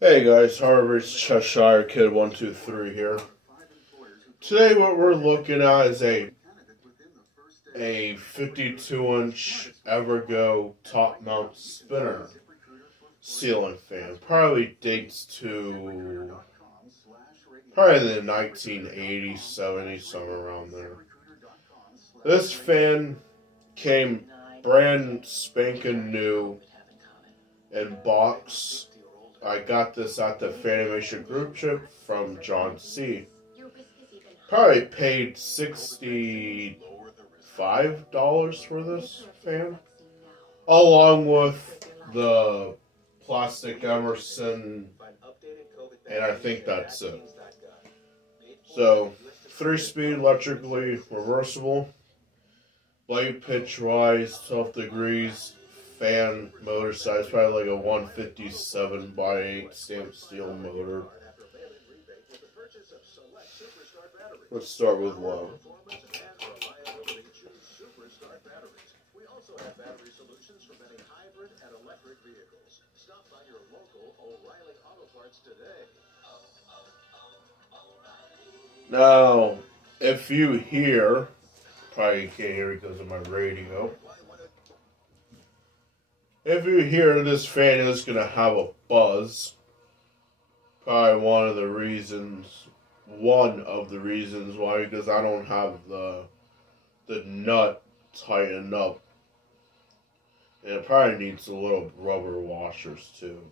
Hey guys, Harvard's Cheshire Kid 123 here. Today what we're looking at is a 52-inch Evergo top mount spinner ceiling fan. Probably dates to the 1980s, 70s, somewhere around there. This fan came brand spanking new in box. I got this at the Fanimation group ship from John C. Probably paid $65 for this fan, along with the plastic Emerson, and I think that's it. So, 3-speed electrically reversible, blade pitch rise, 12 degrees. Fan motor size, probably like a 157/8 stamped steel motor. Let's start with low. Now, if you hear, probably can't hear because of my radio. If you hear this fan is going to have a buzz, probably one of the reasons why, because I don't have the nut tightened up. And it probably needs a little rubber washers too.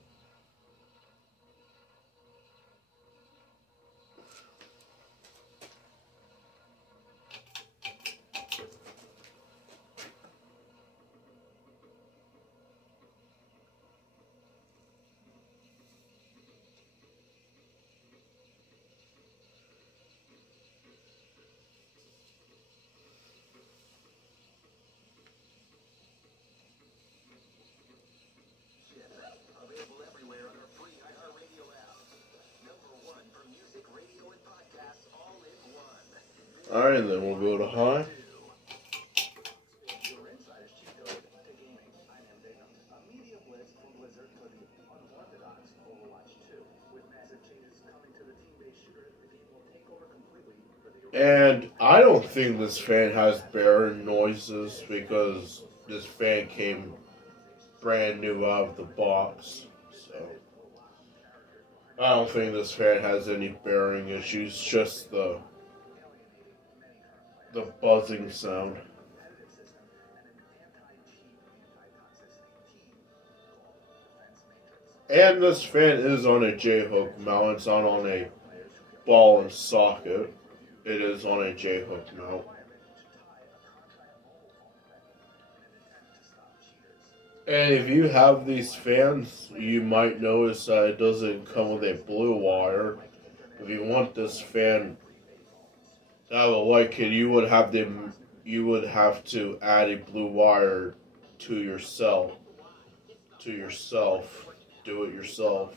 Alright, then we'll go to high. And I don't think this fan has bearing noises because this fan came brand new out of the box. So I don't think this fan has any bearing issues, just the buzzing sound. And this fan is on a J-hook mount. It's not on a ball and socket. It is on a J-hook mount. And if you have these fans, you might notice that it doesn't come with a blue wire. If you want this fan to have a light kit, you would have to add a blue wire to yourself. Do it yourself.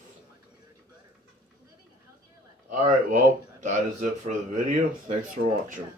Alright, well, that is it for the video. Thanks for watching.